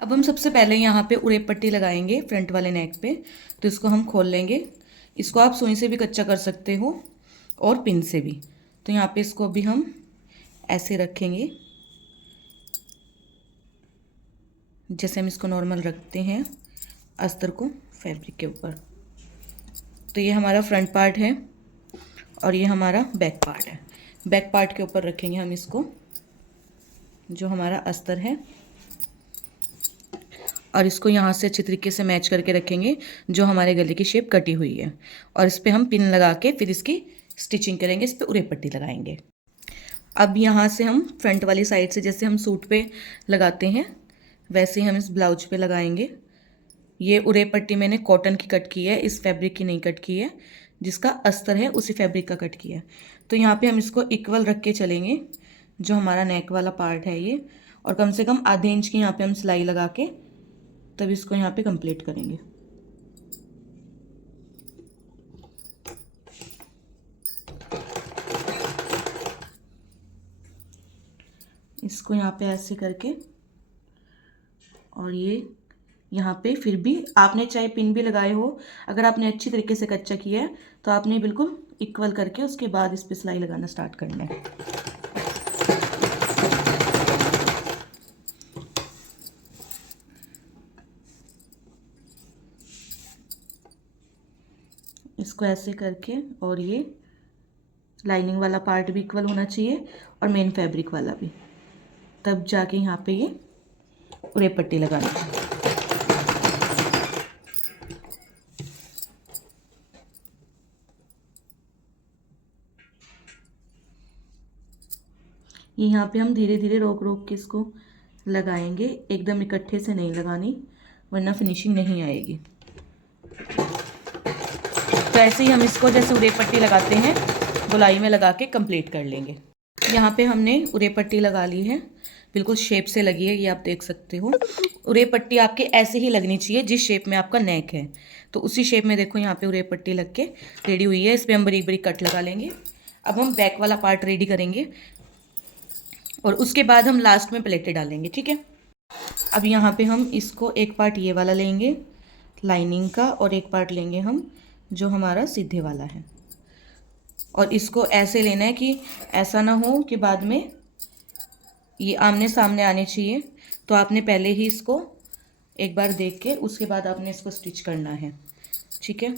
अब हम सबसे पहले यहाँ पे उड़ेप पट्टी लगाएंगे फ्रंट वाले नेक पे। तो इसको हम खोल लेंगे। इसको आप सुई से भी कच्चा कर सकते हो और पिन से भी। तो यहाँ पे इसको अभी हम ऐसे रखेंगे जैसे हम इसको नॉर्मल रखते हैं अस्तर को फैब्रिक के ऊपर। तो ये हमारा फ्रंट पार्ट है और ये हमारा बैक पार्ट है। बैक पार्ट के ऊपर रखेंगे हम इसको, जो हमारा अस्तर है, और इसको यहाँ से अच्छी तरीके से मैच करके रखेंगे जो हमारे गले की शेप कटी हुई है। और इस पर हम पिन लगा के फिर इसकी स्टिचिंग करेंगे, इस पर उड़ेप पट्टी लगाएंगे। अब यहाँ से हम फ्रंट वाली साइड से जैसे हम सूट पे लगाते हैं वैसे ही हम इस ब्लाउज पे लगाएंगे। ये उड़ेप पट्टी मैंने कॉटन की कट की है, इस फैब्रिक की नहीं कट की है। जिसका अस्तर है उसी फैब्रिक का कट किया है। तो यहाँ पे हम इसको इक्वल रख के चलेंगे, जो हमारा नेक वाला पार्ट है ये। और कम से कम आधे इंच की यहाँ पे हम सिलाई लगा के तब इसको यहाँ पे कंप्लीट करेंगे। इसको यहाँ पे ऐसे करके, और ये यहाँ पे फिर भी आपने चाहे पिन भी लगाए हो, अगर आपने अच्छी तरीके से कच्चा किया है तो आपने बिल्कुल इक्वल करके उसके बाद इस पे सिलाई लगाना स्टार्ट करना है। इसको ऐसे करके, और ये लाइनिंग वाला पार्ट भी इक्वल होना चाहिए और मेन फैब्रिक वाला भी, तब जाके यहाँ पे ये उड़ेप पट्टी लगानी है। ये यहाँ पे हम धीरे धीरे रोक रोक के इसको लगाएंगे, एकदम इकट्ठे से नहीं लगानी वरना फिनिशिंग नहीं आएगी। तो ऐसे ही हम इसको जैसे उड़ेप पट्टी लगाते हैं गोलाई में लगा के कंप्लीट कर लेंगे। यहाँ पे हमने उड़ेप पट्टी लगा ली है, बिल्कुल शेप से लगी है, ये आप देख सकते हो। उड़ेप पट्टी आपके ऐसे ही लगनी चाहिए जिस शेप में आपका नेक है, तो उसी शेप में देखो यहाँ पे उड़ेप पट्टी लग के रेडी हुई है। इस पर हम बारीक बारीक कट लगा लेंगे। अब हम बैक वाला पार्ट रेडी करेंगे और उसके बाद हम लास्ट में प्लेटें डालेंगे, ठीक है। अब यहाँ पे हम इसको एक पार्ट ये वाला लेंगे लाइनिंग का, और एक पार्ट लेंगे हम जो हमारा सीधे वाला है। और इसको ऐसे लेना है कि ऐसा ना हो कि बाद में ये आमने सामने आने चाहिए। तो आपने पहले ही इसको एक बार देख के उसके बाद आपने इसको स्टिच करना है, ठीक है।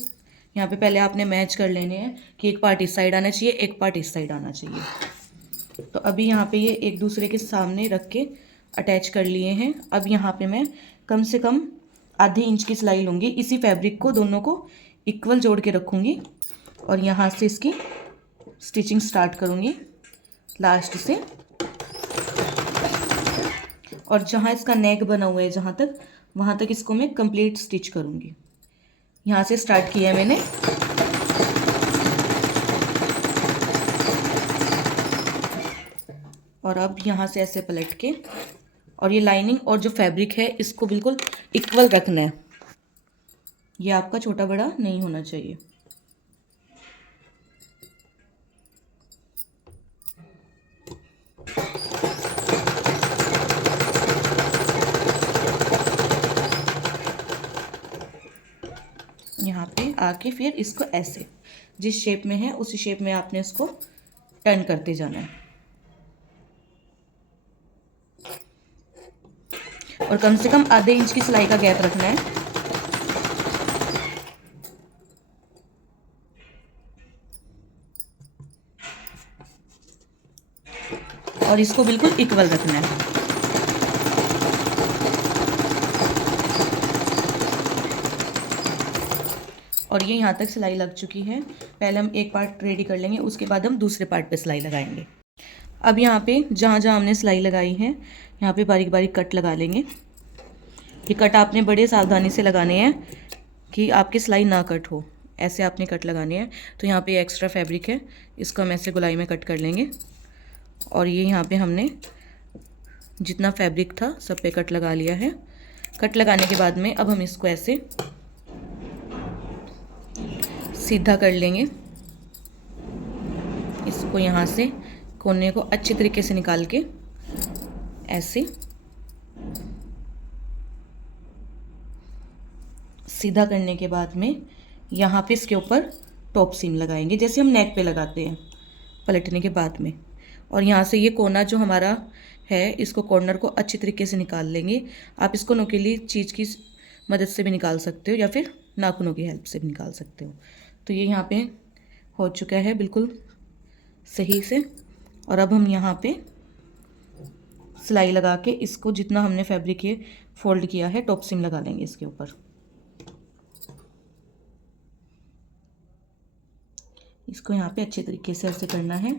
यहाँ पे पहले आपने मैच कर लेने हैं कि एक पार्ट इस साइड आना चाहिए, एक पार्ट इस साइड आना चाहिए। तो अभी यहाँ पे ये एक दूसरे के सामने रख के अटैच कर लिए हैं। अब यहाँ पे मैं कम से कम आधे इंच की सिलाई लूँगी। इसी फैब्रिक को दोनों को इक्वल जोड़ के रखूँगी और यहाँ से इसकी स्टिचिंग स्टार्ट करूँगी लास्ट से। और जहाँ इसका नेक बना हुआ है जहाँ तक, वहाँ तक इसको मैं कंप्लीट स्टिच करूँगी। यहाँ से स्टार्ट किया है मैंने। और अब यहाँ से ऐसे पलट के, और ये लाइनिंग और जो फैब्रिक है इसको बिल्कुल इक्वल रखना है। ये आपका छोटा बड़ा नहीं होना चाहिए। यहाँ पे आके फिर इसको ऐसे जिस शेप में है उसी शेप में आपने इसको टर्न करते जाना है। और कम से कम आधे इंच की सिलाई का गैप रखना है। और इसको बिल्कुल इक्वल रखना है। और ये यहाँ तक सिलाई लग चुकी है। पहले हम एक पार्ट रेडी कर लेंगे, उसके बाद हम दूसरे पार्ट पे सिलाई लगाएंगे। अब यहाँ पे जहाँ जहाँ हमने सिलाई लगाई है यहाँ पे बारीक बारीक कट लगा लेंगे। ये कट आपने बड़े सावधानी से लगाने हैं कि आपकी सिलाई ना कट हो, ऐसे आपने कट लगाने हैं। तो यहाँ पे एक्स्ट्रा फैब्रिक है, इसको हम ऐसे गोलाई में कट कर लेंगे। और ये यहाँ पे हमने जितना फैब्रिक था सब पे कट लगा लिया है। कट लगाने के बाद में अब हम इसको ऐसे सीधा कर लेंगे। इसको यहाँ से कोने को अच्छी तरीके से निकाल के ऐसे सीधा करने के बाद में यहाँ पे इसके ऊपर टॉप सीम लगाएंगे, जैसे हम नेक पे लगाते हैं पलटने के बाद में। और यहाँ से ये कोना जो हमारा है, इसको कॉर्नर को अच्छी तरीके से निकाल लेंगे। आप इसको नुकीली चीज़ की मदद से भी निकाल सकते हो या फिर नाखूनों की हेल्प से भी निकाल सकते हो। तो ये यहाँ पे हो चुका है बिल्कुल सही से। और अब हम यहाँ पे सिलाई लगा के इसको जितना हमने फैब्रिक ये फोल्ड किया है टॉप सीम लगा लेंगे इसके ऊपर। इसको यहाँ पे अच्छे तरीके से ऐसे करना है।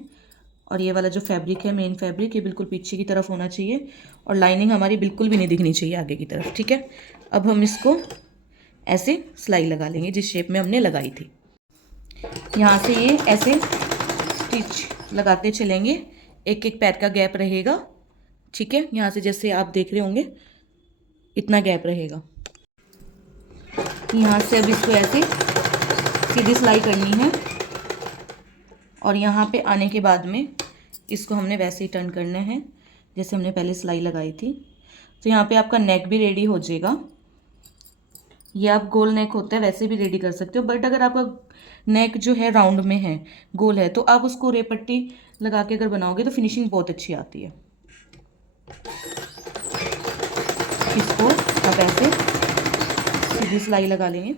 और ये वाला जो फैब्रिक है, मेन फैब्रिक, ये बिल्कुल पीछे की तरफ होना चाहिए और लाइनिंग हमारी बिल्कुल भी नहीं दिखनी चाहिए आगे की तरफ, ठीक है। अब हम इसको ऐसे सिलाई लगा लेंगे जिस शेप में हमने लगाई थी। यहाँ से ये ऐसे स्टिच लगाते चलेंगे, एक एक पैर का गैप रहेगा, ठीक है। यहाँ से जैसे आप देख रहे होंगे इतना गैप रहेगा। यहाँ से अब इसको ऐसे सीधी सिलाई करनी है और यहाँ पे आने के बाद में इसको हमने वैसे ही टर्न करना है जैसे हमने पहले सिलाई लगाई थी। तो यहाँ पे आपका नेक भी रेडी हो जाएगा। ये आप गोल नेक होता है वैसे भी रेडी कर सकते हो, बट अगर आपका नेक जो है राउंड में है, गोल है, तो आप उसको रे पट्टी लगा के अगर बनाओगे तो फिनिशिंग बहुत अच्छी आती है। इसको आप ऐसे सीधी सिलाई लगा लेंगे।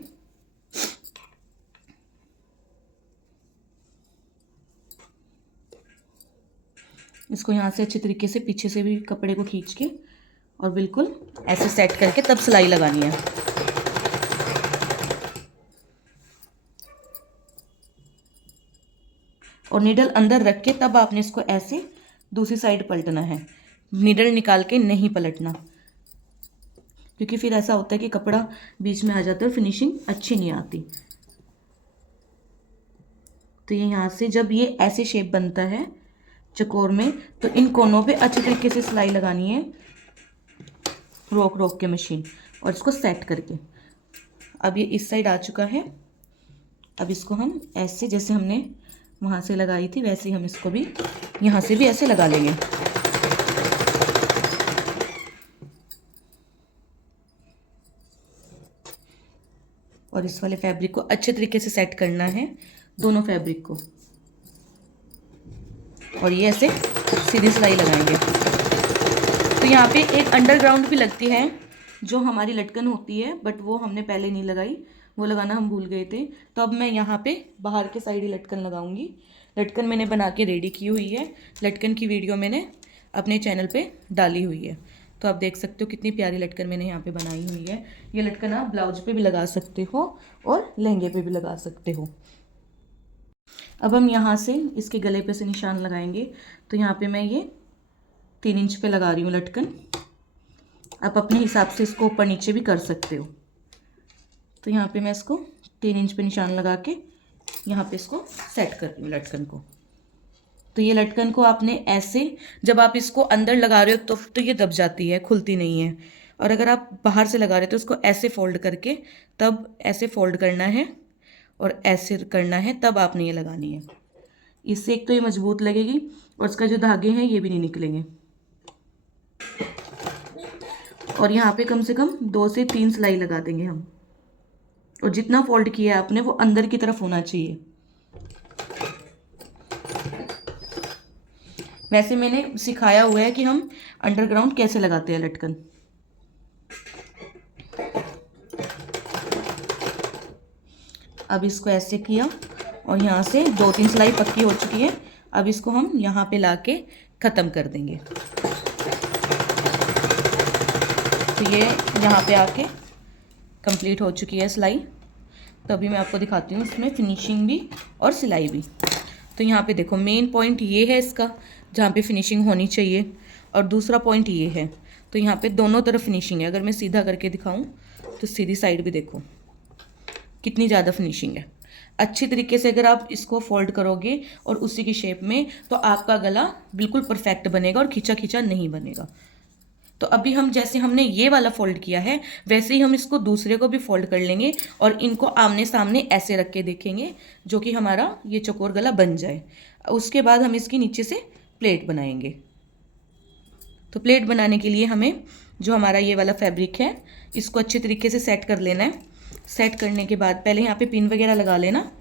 इसको यहाँ से अच्छे तरीके से पीछे से भी कपड़े को खींच के और बिल्कुल ऐसे सेट करके तब सिलाई लगानी है। और नीडल अंदर रख के तब आपने इसको ऐसे दूसरी साइड पलटना है, नीडल निकाल के नहीं पलटना, क्योंकि फिर ऐसा होता है कि कपड़ा बीच में आ जाता है और फिनिशिंग अच्छी नहीं आती। तो ये यहाँ से जब ये ऐसे शेप बनता है चकोर में, तो इन कोनों पे अच्छे तरीके से सिलाई लगानी है, रोक रोक के मशीन, और इसको सेट करके। अब ये इस साइड आ चुका है। अब इसको हम ऐसे जैसे हमने वहाँ से लगाई थी वैसे ही हम इसको भी यहाँ से भी ऐसे लगा लेंगे। और इस वाले फैब्रिक को अच्छे तरीके से सेट करना है, दोनों फैब्रिक को, और ये ऐसे सीधी सिलाई लगाएंगे। तो यहाँ पे एक अंडरग्राउंड भी लगती है जो हमारी लटकन होती है, बट वो हमने पहले नहीं लगाई, वो लगाना हम भूल गए थे। तो अब मैं यहाँ पे बाहर के साइड ही लटकन लगाऊंगी। लटकन मैंने बना के रेडी की हुई है, लटकन की वीडियो मैंने अपने चैनल पे डाली हुई है। तो आप देख सकते हो कितनी प्यारी लटकन मैंने यहाँ पे बनाई हुई है। ये लटकन आप ब्लाउज पे भी लगा सकते हो और लहंगे पे भी लगा सकते हो। अब हम यहाँ से इसके गले पे से निशान लगाएंगे। तो यहाँ पे मैं ये 3 इंच पे लगा रही हूँ लटकन। आप अपने हिसाब से इसको ऊपर नीचे भी कर सकते हो। तो यहाँ पे मैं इसको 3 इंच पे निशान लगा के यहाँ पे इसको सेट कर रही हूँ लटकन को। तो ये लटकन को आपने ऐसे, जब आप इसको अंदर लगा रहे हो तो ये दब जाती है, खुलती नहीं है। और अगर आप बाहर से लगा रहे हो तो इसको ऐसे फोल्ड करके तब ऐसे फोल्ड करना है और ऐसे करना है, तब आपने ये लगानी है। इससे एक तो ये मजबूत लगेगी और इसका जो धागे हैं ये भी नहीं निकलेंगे। और यहाँ पे कम से कम 2 से 3 सिलाई लगा देंगे हम। और जितना फोल्ड किया है आपने वो अंदर की तरफ होना चाहिए। वैसे मैंने सिखाया हुआ है कि हम अंडरग्राउंड कैसे लगाते हैं लटकन। अब इसको ऐसे किया और यहाँ से 2-3 सिलाई पक्की हो चुकी है। अब इसको हम यहाँ पे लाके ख़त्म कर देंगे। तो ये यहाँ पे आके कंप्लीट हो चुकी है सिलाई। तो अभी मैं आपको दिखाती हूँ इसमें फिनिशिंग भी और सिलाई भी। तो यहाँ पे देखो मेन पॉइंट ये है इसका जहाँ पे फिनिशिंग होनी चाहिए, और दूसरा पॉइंट ये है। तो यहाँ पे दोनों तरफ फिनिशिंग है। अगर मैं सीधा करके दिखाऊँ तो सीधी साइड भी देखो कितनी ज़्यादा फिनिशिंग है। अच्छी तरीके से अगर आप इसको फोल्ड करोगे और उसी की शेप में, तो आपका गला बिल्कुल परफेक्ट बनेगा और खींचा खींचा नहीं बनेगा। तो अभी हम जैसे हमने ये वाला फोल्ड किया है वैसे ही हम इसको दूसरे को भी फोल्ड कर लेंगे और इनको आमने सामने ऐसे रख के देखेंगे, जो कि हमारा ये चौकोर गला बन जाए। उसके बाद हम इसकी नीचे से प्लेट बनाएंगे। तो प्लेट बनाने के लिए हमें जो हमारा ये वाला फैब्रिक है इसको अच्छे तरीके से सेट कर लेना है। सेट करने के बाद पहले यहाँ पे पिन वगैरह लगा लेना,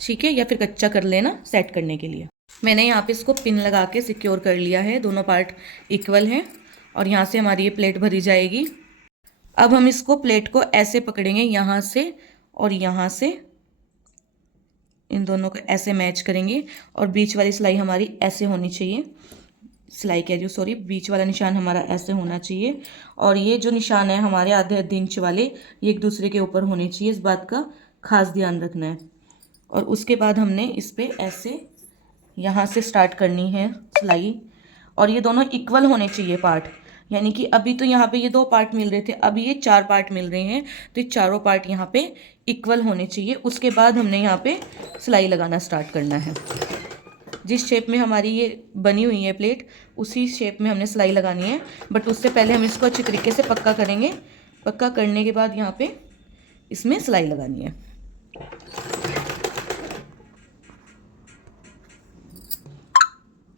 ठीक है, या फिर कच्चा कर लेना सेट करने के लिए। मैंने यहाँ पे इसको पिन लगा के सिक्योर कर लिया है, दोनों पार्ट इक्वल हैं और यहाँ से हमारी ये प्लेट भरी जाएगी। अब हम इसको प्लेट को ऐसे पकड़ेंगे यहाँ से और यहाँ से, इन दोनों को ऐसे मैच करेंगे और बीच वाली सिलाई हमारी ऐसे होनी चाहिए, सिलाई कह रही हूँ सॉरी, बीच वाला निशान हमारा ऐसे होना चाहिए और ये जो निशान है हमारे आधे इंच वाले, ये एक दूसरे के ऊपर होने चाहिए, इस बात का खास ध्यान रखना है। और उसके बाद हमने इस पर ऐसे यहाँ से स्टार्ट करनी है सिलाई और ये दोनों इक्वल होने चाहिए पार्ट, यानी कि अभी तो यहाँ पे ये 2 पार्ट मिल रहे थे, अभी ये 4 पार्ट मिल रहे हैं, तो ये चारों पार्ट यहाँ पे इक्वल होने चाहिए। उसके बाद हमने यहाँ पे सिलाई लगाना स्टार्ट करना है। जिस शेप में हमारी ये बनी हुई है प्लेट, उसी शेप में हमने सिलाई लगानी है, बट उससे पहले हम इसको अच्छी तरीके से पक्का करेंगे। पक्का करने के बाद यहाँ पे इसमें सिलाई लगानी है।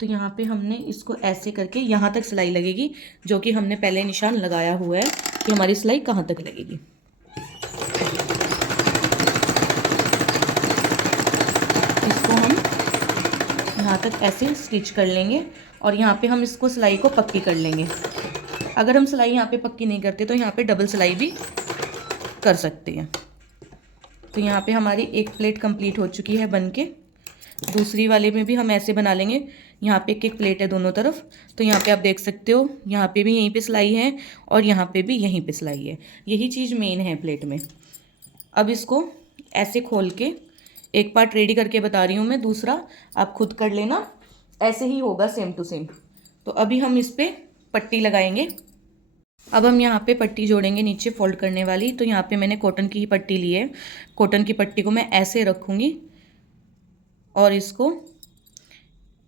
तो यहाँ पे हमने इसको ऐसे करके यहाँ तक सिलाई लगेगी, जो कि हमने पहले निशान लगाया हुआ है कि हमारी सिलाई कहाँ तक लगेगी। इसको हम यहाँ तक ऐसे स्टिच कर लेंगे और यहाँ पे हम इसको सिलाई को पक्की कर लेंगे। अगर हम सिलाई यहाँ पे पक्की नहीं करते तो यहाँ पे डबल सिलाई भी कर सकते हैं। तो यहाँ पे हमारी एक प्लेट कंप्लीट हो चुकी है बन के। दूसरी वाले में भी हम ऐसे बना लेंगे। यहाँ पे एक प्लेट है दोनों तरफ, तो यहाँ पे आप देख सकते हो, यहाँ पे भी यहीं पे सिलाई है और यहाँ पे भी यहीं पे सिलाई है। यही चीज़ मेन है प्लेट में। अब इसको ऐसे खोल के एक पार्ट रेडी करके बता रही हूँ मैं, दूसरा आप खुद कर लेना, ऐसे ही होगा सेम टू सेम। तो अभी हम इस पर पट्टी लगाएंगे। अब हम यहाँ पे पट्टी जोड़ेंगे नीचे फोल्ड करने वाली। तो यहाँ पे मैंने कॉटन की ही पट्टी ली है। कॉटन की पट्टी को मैं ऐसे रखूँगी और इसको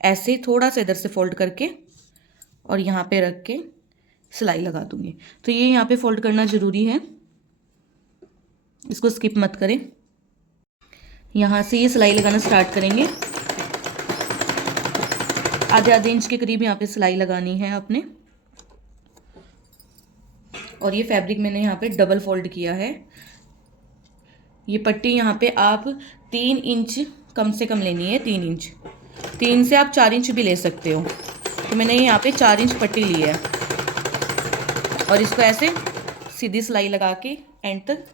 ऐसे थोड़ा सा इधर से फोल्ड करके और यहाँ पे रख के सिलाई लगा दूँगी। तो ये यहाँ पे फोल्ड करना ज़रूरी है, इसको स्किप मत करें। यहाँ से ये सिलाई लगाना स्टार्ट करेंगे। आधे इंच के करीब यहाँ पे सिलाई लगानी है आपने। और ये फैब्रिक मैंने यहाँ पे डबल फोल्ड किया है। ये पट्टी यहाँ पे आप 3 इंच कम से कम लेनी है, 3 इंच। 3 से आप 4 इंच भी ले सकते हो। तो मैंने यहाँ पे 4 इंच पट्टी ली है और इसको ऐसे सीधी सिलाई लगा के एंड तक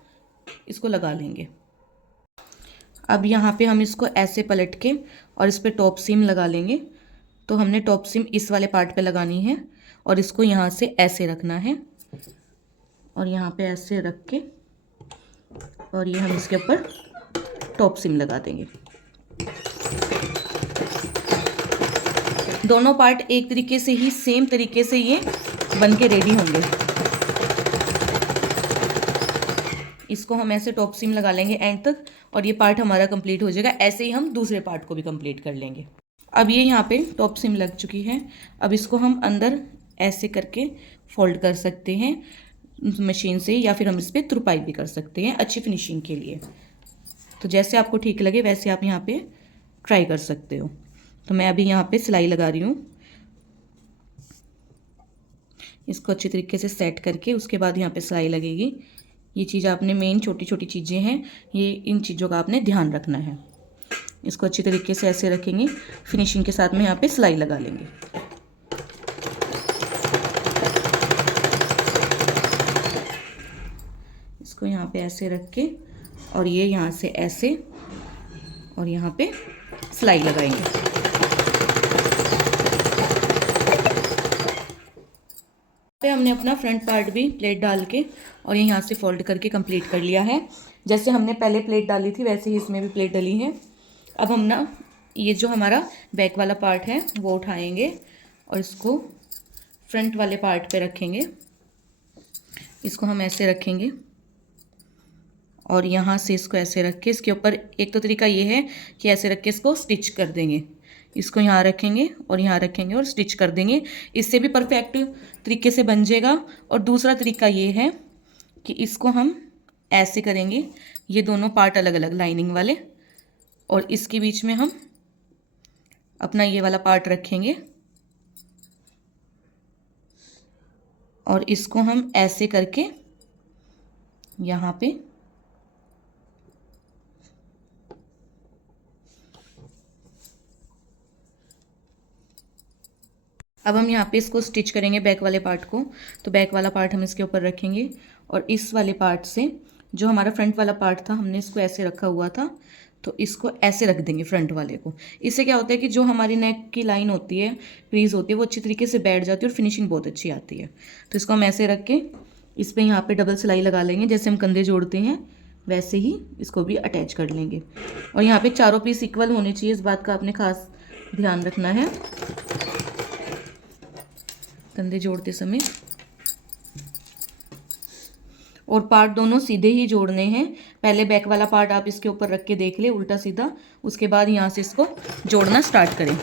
इसको लगा लेंगे। अब यहाँ पे हम इसको ऐसे पलट के और इस पर टॉप सीम लगा लेंगे। तो हमने टॉप सीम इस वाले पार्ट पे लगानी है और इसको यहाँ से ऐसे रखना है और यहाँ पे ऐसे रख के और ये हम इसके ऊपर टॉप सीम लगा देंगे। दोनों पार्ट एक तरीके से ही सेम तरीके से ये बन के रेडी होंगे। इसको हम ऐसे टॉप सीम लगा लेंगे एंड तक और ये पार्ट हमारा कंप्लीट हो जाएगा। ऐसे ही हम दूसरे पार्ट को भी कंप्लीट कर लेंगे। अब ये यहाँ पे टॉप सीम लग चुकी है। अब इसको हम अंदर ऐसे करके फोल्ड कर सकते हैं मशीन से, या फिर हम इस पर तुरपाई भी कर सकते हैं अच्छी फिनिशिंग के लिए। तो जैसे आपको ठीक लगे वैसे आप यहाँ पे ट्राई कर सकते हो। तो मैं अभी यहाँ पे सिलाई लगा रही हूँ। इसको अच्छी तरीके से सेट करके उसके बाद यहाँ पे सिलाई लगेगी। ये चीज़ आपने मेन छोटी छोटी चीज़ें हैं, ये इन चीज़ों का आपने ध्यान रखना है। इसको अच्छी तरीके से ऐसे रखेंगे, फिनिशिंग के साथ में यहाँ पे सिलाई लगा लेंगे। इसको यहाँ पे ऐसे रख के और ये यहाँ से ऐसे और यहाँ पे सिलाई लगाएंगे। पे हमने अपना फ्रंट पार्ट भी प्लेट डाल के और ये यहाँ से फोल्ड करके कंप्लीट कर लिया है। जैसे हमने पहले प्लेट डाली थी वैसे ही इसमें भी प्लेट डली है। अब हम ना ये जो हमारा बैक वाला पार्ट है वो उठाएंगे और इसको फ्रंट वाले पार्ट पे रखेंगे। इसको हम ऐसे रखेंगे और यहाँ से इसको ऐसे रख के इसके ऊपर एक तो तरीका ये है कि ऐसे रख के इसको स्टिच कर देंगे। इसको यहाँ रखेंगे और यहाँ रखेंगे और स्टिच कर देंगे। इससे भी परफेक्ट तरीके से बन जाएगा। और दूसरा तरीका ये है कि इसको हम ऐसे करेंगे, ये दोनों पार्ट अलग अलग लाइनिंग वाले, और इसके बीच में हम अपना ये वाला पार्ट रखेंगे और इसको हम ऐसे करके यहाँ पे अब हम यहाँ पे इसको स्टिच करेंगे बैक वाले पार्ट को। तो बैक वाला पार्ट हम इसके ऊपर रखेंगे और इस वाले पार्ट से जो हमारा फ्रंट वाला पार्ट था हमने इसको ऐसे रखा हुआ था, तो इसको ऐसे रख देंगे फ्रंट वाले को। इससे क्या होता है कि जो हमारी नेक की लाइन होती है, क्रीज होती है, वो अच्छी तरीके से बैठ जाती है और फिनिशिंग बहुत अच्छी आती है। तो इसको हम ऐसे रख के इस पर यहाँ पे डबल सिलाई लगा लेंगे। जैसे हम कंधे जोड़ते हैं वैसे ही इसको भी अटैच कर लेंगे। और यहाँ पे चारों पीस इक्वल होने चाहिए, इस बात का आपने खास ध्यान रखना है कंधे जोड़ते समय। और पार्ट दोनों सीधे ही जोड़ने हैं। पहले बैक वाला पार्ट आप इसके ऊपर रख के देख ले उल्टा सीधा, उसके बाद यहाँ से इसको जोड़ना स्टार्ट करें।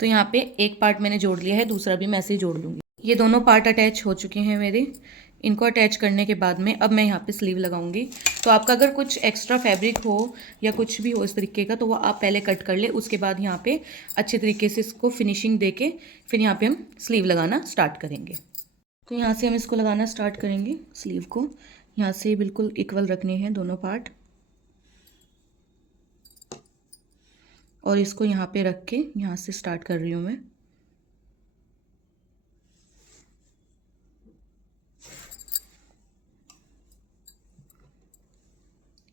तो यहाँ पे एक पार्ट मैंने जोड़ लिया है, दूसरा भी मैं ऐसे ही जोड़ लूँगी। ये दोनों पार्ट अटैच हो चुके हैं मेरे। इनको अटैच करने के बाद में अब मैं यहाँ पे स्लीव लगाऊंगी। तो आपका अगर कुछ एक्स्ट्रा फैब्रिक हो या कुछ भी हो इस तरीके का, तो वो आप पहले कट कर ले, उसके बाद यहाँ पे अच्छे तरीके से इसको फिनिशिंग दे के फिर यहाँ पे हम स्लीव लगाना स्टार्ट करेंगे। तो यहाँ से हम इसको लगाना स्टार्ट करेंगे। स्लीव को यहाँ से बिल्कुल इक्वल रखने हैं दोनों पार्ट, और इसको यहाँ पे रख के यहाँ से स्टार्ट कर रही हूँ मैं।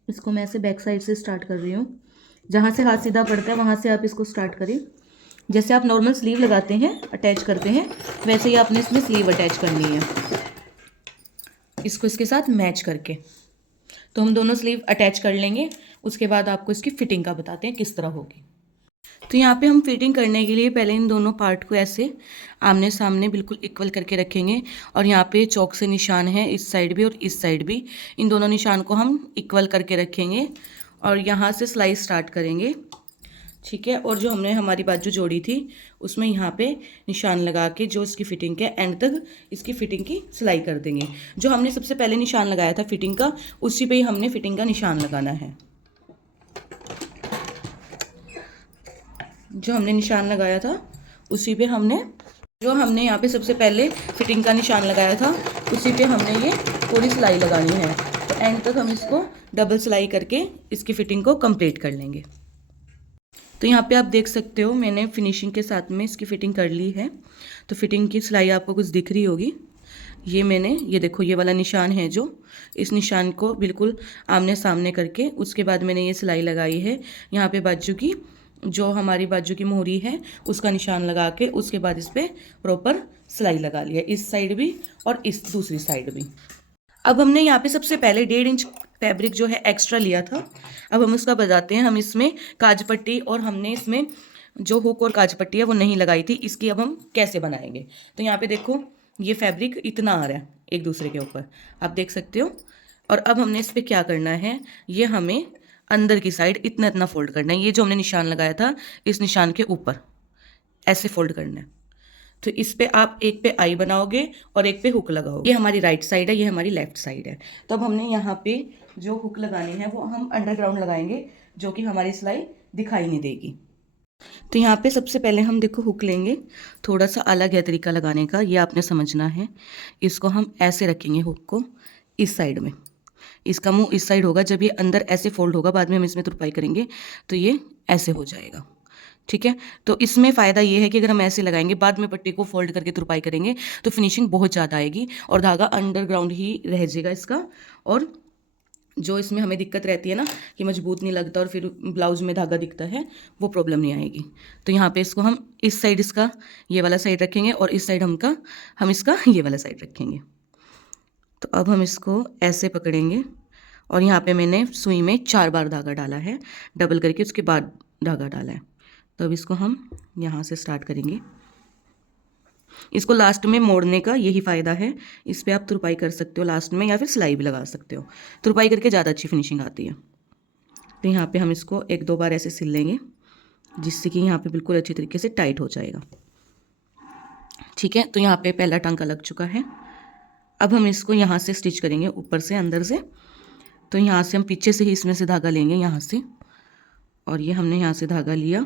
इसको मैं ऐसे बैक साइड से स्टार्ट कर रही हूँ। जहाँ से हाथ सीधा पड़ता है वहाँ से आप इसको स्टार्ट करें। जैसे आप नॉर्मल स्लीव लगाते हैं, अटैच करते हैं, वैसे ही आपने इसमें स्लीव अटैच करनी है, इसको इसके साथ मैच करके। तो हम दोनों स्लीव अटैच कर लेंगे, उसके बाद आपको इसकी फिटिंग का बताते हैं किस तरह होगी। तो यहाँ पे हम फिटिंग करने के लिए पहले इन दोनों पार्ट को ऐसे आमने सामने बिल्कुल इक्वल करके रखेंगे। और यहाँ पे चौक से निशान है इस साइड भी और इस साइड भी, इन दोनों निशान को हम इक्वल करके रखेंगे और यहाँ से सिलाई स्टार्ट करेंगे। ठीक है, और जो हमने हमारी बाजू जोड़ी थी उसमें यहाँ पे निशान लगा के जो इसकी फिटिंग के एंड तक इसकी फिटिंग की सिलाई कर देंगे। जो हमने सबसे पहले निशान लगाया था फिटिंग का, उसी पे ही हमने फिटिंग का निशान लगाना है। जो हमने निशान लगाया था उसी पे हमने यहाँ पे सबसे पहले फिटिंग का निशान लगाया था उसी पे हमने ये पूरी सिलाई लगानी है। तो एंड तक हम इसको डबल सिलाई करके इसकी फिटिंग को कंप्लीट कर लेंगे। तो यहाँ पे आप देख सकते हो मैंने फिनिशिंग के साथ में इसकी फ़िटिंग कर ली है। तो फिटिंग की सिलाई आपको कुछ दिख रही होगी। ये देखो ये वाला निशान है, जो इस निशान को बिल्कुल आमने सामने करके उसके बाद मैंने ये सिलाई लगाई है। यहाँ पे बाजू की जो हमारी बाजू की मोहरी है उसका निशान लगा के उसके बाद इस पर प्रॉपर सिलाई लगा लिया, इस साइड भी और इस दूसरी साइड भी। अब हमने यहाँ पे सबसे पहले 1.5 इंच फैब्रिक जो है एक्स्ट्रा लिया था, अब हम उसका बताते हैं। हम इसमें काज पट्टी और हमने इसमें जो हुक और काज पट्टी है वो नहीं लगाई थी, इसकी अब हम कैसे बनाएंगे। तो यहाँ पे देखो ये फैब्रिक इतना आ रहा है एक दूसरे के ऊपर, आप देख सकते हो। और अब हमने इस पर क्या करना है, ये हमें अंदर की साइड इतना इतना फोल्ड करना है। ये जो हमने निशान लगाया था इस निशान के ऊपर ऐसे फोल्ड करना है। तो इस पे आप एक पे आई बनाओगे और एक पे हुक लगाओगे। ये हमारी राइट साइड है, ये हमारी लेफ्ट साइड है। तो अब हमने यहाँ पे जो हुक लगानी है वो हम अंडरग्राउंड लगाएंगे, जो कि हमारी सिलाई दिखाई नहीं देगी। तो यहाँ पे सबसे पहले हम देखो हुक लेंगे, थोड़ा सा अलग है तरीका लगाने का, ये आपने समझना है। इसको हम ऐसे रखेंगे हुक को इस साइड में, इसका मुंह इस साइड होगा। जब ये अंदर ऐसे फोल्ड होगा, बाद में हम इसमें तुरपाई करेंगे तो ये ऐसे हो जाएगा। ठीक है, तो इसमें फ़ायदा ये है कि अगर हम ऐसे लगाएंगे बाद में पट्टी को फोल्ड करके तुरपाई करेंगे तो फिनिशिंग बहुत ज़्यादा आएगी और धागा अंडरग्राउंड ही रह जाएगा इसका। और जो इसमें हमें दिक्कत रहती है ना कि मजबूत नहीं लगता और फिर ब्लाउज में धागा दिखता है, वो प्रॉब्लम नहीं आएगी। तो यहाँ पे इसको हम इस साइड इसका ये वाला साइड रखेंगे और इस साइड हम इसका ये वाला साइड रखेंगे। तो अब हम इसको ऐसे पकड़ेंगे और यहाँ पे मैंने सुई में 4 बार धागा डाला है, डबल करके उसके बाद धागा डाला है। तो अब इसको हम यहाँ से स्टार्ट करेंगे। इसको लास्ट में मोड़ने का यही फ़ायदा है, इस पर आप तुरपाई कर सकते हो लास्ट में या फिर सिलाई भी लगा सकते हो। तुरपाई करके ज़्यादा अच्छी फिनिशिंग आती है। तो यहाँ पे हम इसको 1-2 बार ऐसे सिल लेंगे, जिससे कि यहाँ पे बिल्कुल अच्छी तरीके से टाइट हो जाएगा। ठीक है, तो यहाँ पे पहला टांका लग चुका है। अब हम इसको यहाँ से स्टिच करेंगे ऊपर से अंदर से। तो यहाँ से हम पीछे से ही इसमें से धागा लेंगे यहाँ से, और ये हमने यहाँ से धागा लिया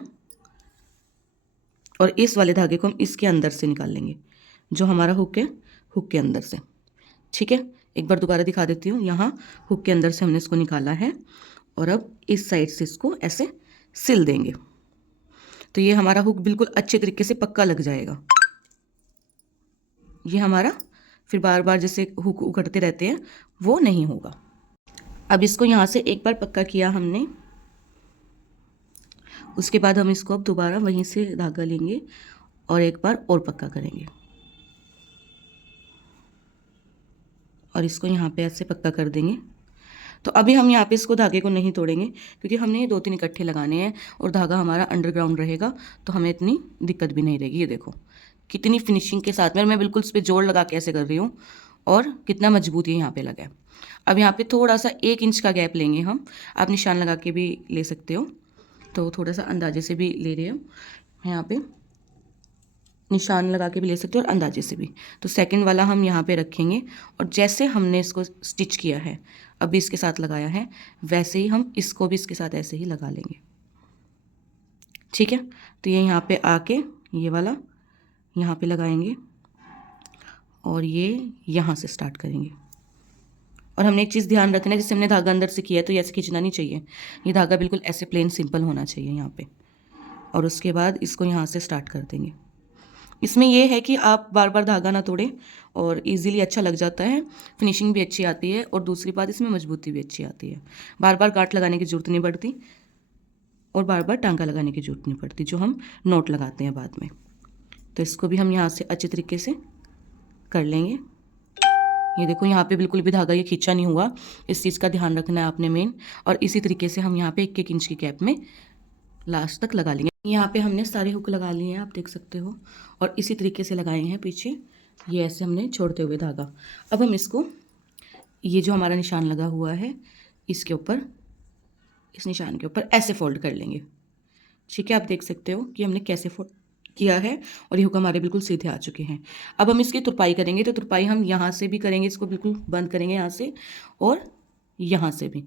और इस वाले धागे को हम इसके अंदर से निकाल लेंगे, जो हमारा हुक है हुक के अंदर से। ठीक है, एक बार दोबारा दिखा देती हूँ। यहाँ हुक के अंदर से हमने इसको निकाला है और अब इस साइड से इसको ऐसे सिल देंगे। तो ये हमारा हुक बिल्कुल अच्छे तरीके से पक्का लग जाएगा। ये हमारा फिर बार बार जैसे हुक उकड़ते रहते हैं वो नहीं होगा। अब इसको यहाँ से एक बार पक्का किया हमने, उसके बाद हम इसको अब दोबारा वहीं से धागा लेंगे और एक बार और पक्का करेंगे और इसको यहाँ पे ऐसे पक्का कर देंगे। तो अभी हम यहाँ पे इसको धागे को नहीं तोड़ेंगे क्योंकि हमने ये 2-3 इकट्ठे लगाने हैं और धागा हमारा अंडरग्राउंड रहेगा, तो हमें इतनी दिक्कत भी नहीं रहेगी। ये देखो कितनी फिनिशिंग के साथ में मैं बिल्कुल इस पर जोड़ लगा के ऐसे कर रही हूँ और कितना मजबूत ये यहाँ पे लगा है। अब यहाँ पे थोड़ा सा 1 इंच का गैप लेंगे हम, आप निशान लगा के भी ले सकते हो, तो थोड़ा सा अंदाजे से भी ले रहे हो, यहाँ पे निशान लगा के भी ले सकते हो और अंदाजे से भी। तो सेकंड वाला हम यहाँ पे रखेंगे और जैसे हमने इसको स्टिच किया है अभी इसके साथ लगाया है, वैसे ही हम इसको भी इसके साथ ऐसे ही लगा लेंगे। ठीक है, तो ये यहाँ पे आके ये वाला यहाँ पे लगाएंगे और ये यहाँ से स्टार्ट करेंगे। और हमने एक चीज़ ध्यान रखना है, जैसे हमने धागा अंदर से किया है तो ये ऐसे खींचना नहीं चाहिए, ये धागा बिल्कुल ऐसे प्लेन सिंपल होना चाहिए यहाँ पे। और उसके बाद इसको यहाँ से स्टार्ट कर देंगे। इसमें यह है कि आप बार बार धागा ना तोड़ें और इजीली अच्छा लग जाता है, फिनिशिंग भी अच्छी आती है और दूसरी बात इसमें मजबूती भी अच्छी आती है। बार बार गांठ लगाने की ज़रूरत नहीं पड़ती और बार बार टांका लगाने की ज़रूरत नहीं पड़ती जो हम नोट लगाते हैं बाद में। तो इसको भी हम यहाँ से अच्छे तरीके से कर लेंगे। ये देखो यहाँ पे बिल्कुल भी धागा ये खींचा नहीं हुआ, इस चीज़ का ध्यान रखना है आपने मेन। और इसी तरीके से हम यहाँ पे 1-1 इंच की गैप में लास्ट तक लगा लेंगे। यहाँ पे हमने सारे हुक लगा लिए हैं, आप देख सकते हो, और इसी तरीके से लगाए हैं पीछे, ये ऐसे हमने छोड़ते हुए धागा। अब हम इसको ये जो हमारा निशान लगा हुआ है इसके ऊपर, इस निशान के ऊपर ऐसे फोल्ड कर लेंगे। ठीक है, आप देख सकते हो कि हमने कैसे फोल्ड किया है और ये हुक हमारे बिल्कुल सीधे आ चुके हैं। अब हम इसकी तुरपाई करेंगे, तो तुरपाई हम यहाँ से भी करेंगे, इसको बिल्कुल बंद करेंगे यहाँ से और यहाँ से भी।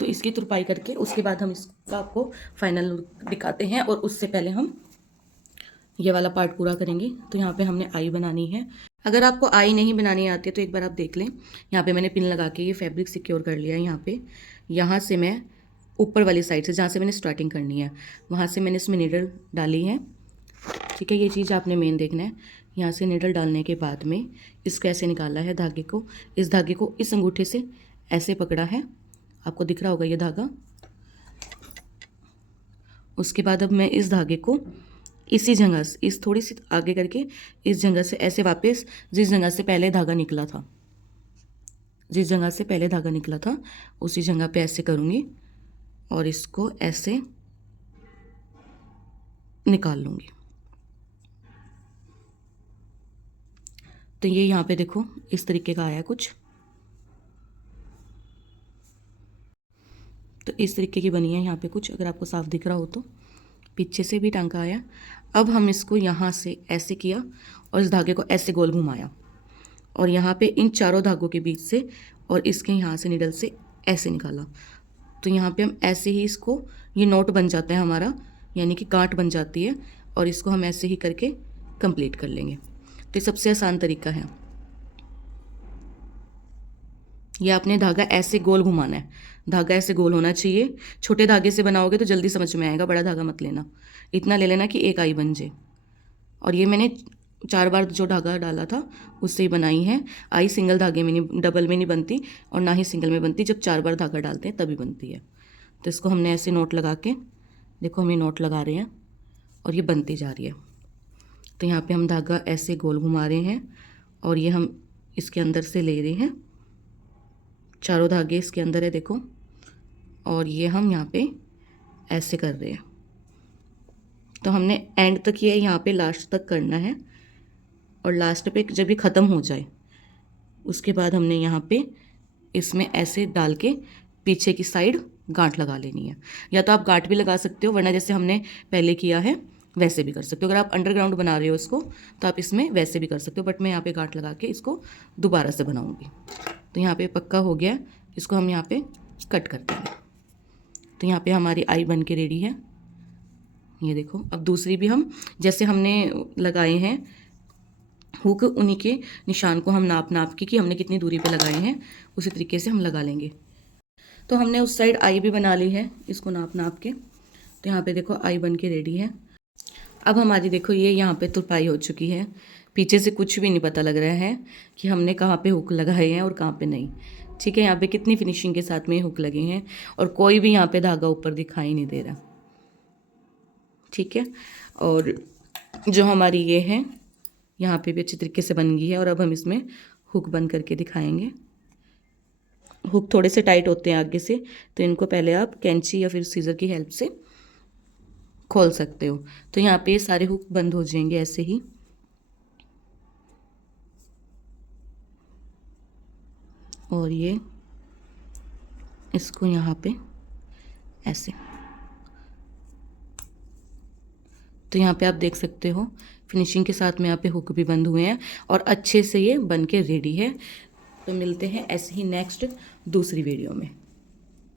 तो इसकी तुरपाई करके उसके बाद हम इसका आपको फाइनल लुक दिखाते हैं और उससे पहले हम ये वाला पार्ट पूरा करेंगे। तो यहाँ पे हमने आई बनानी है। अगर आपको आई नहीं बनानी आती है तो एक बार आप देख लें, यहाँ पे मैंने पिन लगा के ये फैब्रिक सिक्योर कर लिया है। यहाँ से मैं ऊपर वाली साइड से जहाँ से मैंने स्टार्टिंग करनी है वहाँ से मैंने इसमें नीडल डाली है। ठीक है, ये चीज़ आपने मेन देखना है। यहाँ से नीडल डालने के बाद में इसको ऐसे निकाला है धागे को, इस धागे को इस अंगूठे से ऐसे पकड़ा है, आपको दिख रहा होगा ये धागा। उसके बाद अब मैं इस धागे को इसी जगह से, इस थोड़ी सी आगे करके इस जगह से ऐसे वापस जिस जगह से पहले धागा निकला था, जिस जगह से पहले धागा निकला था उसी जगह पे ऐसे करूँगी और इसको ऐसे निकाल लूँगी। तो ये यहाँ पे देखो इस तरीके का आया कुछ, तो इस तरीके की बनी है यहाँ पे कुछ, अगर आपको साफ दिख रहा हो तो। पीछे से भी टांका आया। अब हम इसको यहाँ से ऐसे किया और इस धागे को ऐसे गोल घुमाया और यहाँ पे इन चारों धागों के बीच से और इसके यहाँ से निडल से ऐसे निकाला। तो यहाँ पे हम ऐसे ही इसको, ये नोट बन जाता है हमारा, यानी कि गांठ बन जाती है और इसको हम ऐसे ही करके कंप्लीट कर लेंगे। तो ये सबसे आसान तरीका है। ये आपने धागा ऐसे गोल घुमाना है, धागा ऐसे गोल होना चाहिए। छोटे धागे से बनाओगे तो जल्दी समझ में आएगा, बड़ा धागा मत लेना, इतना ले लेना कि एक आई बन जाए। और ये मैंने 4 बार जो धागा डाला था उससे ही बनाई है। आई सिंगल धागे में नहीं, डबल में नहीं बनती और ना ही सिंगल में बनती, जब 4 बार धागा डालते हैं तभी बनती है। तो इसको हमने ऐसे नोट लगा के, देखो हम ये नोट लगा रहे हैं और ये बनती जा रही है। तो यहाँ पे हम धागा ऐसे गोल घुमा रहे हैं और ये हम इसके अंदर से ले रहे हैं, चारों धागे इसके अंदर है देखो, और ये हम यहाँ पे ऐसे कर रहे हैं। तो हमने एंड तक ये यहाँ पे लास्ट तक करना है और लास्ट पे जब ये ख़त्म हो जाए उसके बाद हमने यहाँ पे इसमें ऐसे डाल के पीछे की साइड गांठ लगा लेनी है। या तो आप गांठ भी लगा सकते हो, वरना जैसे हमने पहले किया है वैसे भी कर सकते हो। अगर आप अंडरग्राउंड बना रहे हो इसको तो आप इसमें वैसे भी कर सकते हो, बट मैं यहाँ पे गांठ लगा के इसको दोबारा से बनाऊँगी। तो यहाँ पे पक्का हो गया, इसको हम यहाँ पे कट कर देंगे। तो यहाँ पे हमारी आई बन के रेडी है, ये देखो। अब दूसरी भी हम जैसे हमने लगाए हैं हुक, उन्हीं के निशान को हम नाप के कि हमने कितनी दूरी पे लगाए हैं उसी तरीके से हम लगा लेंगे। तो हमने उस साइड आई भी बना ली है, इसको नाप के। तो यहाँ पे देखो आई बन के रेडी है। अब हमारी देखो ये यहाँ पे तुरपाई हो चुकी है, पीछे से कुछ भी नहीं पता लग रहा है कि हमने कहाँ पे हुक लगाए हैं और कहाँ पे नहीं। ठीक है, यहाँ पे कितनी फिनिशिंग के साथ में हुक लगे हैं और कोई भी यहाँ पे धागा ऊपर दिखाई नहीं दे रहा। ठीक है, और जो हमारी ये है यहाँ पे भी अच्छी तरीके से बन गई है। और अब हम इसमें हुक बंद करके दिखाएंगे। हुक थोड़े से टाइट होते हैं आगे से, तो इनको पहले आप कैंची या फिर सीजर की हेल्प से खोल सकते हो। तो यहाँ पे सारे हुक बंद हो जाएंगे ऐसे ही। और ये इसको यहाँ पे ऐसे, तो यहाँ पे आप देख सकते हो फिनिशिंग के साथ में यहाँ पे हुक भी बंद हुए हैं और अच्छे से ये बन के रेडी है। तो मिलते हैं ऐसे ही नेक्स्ट दूसरी वीडियो में।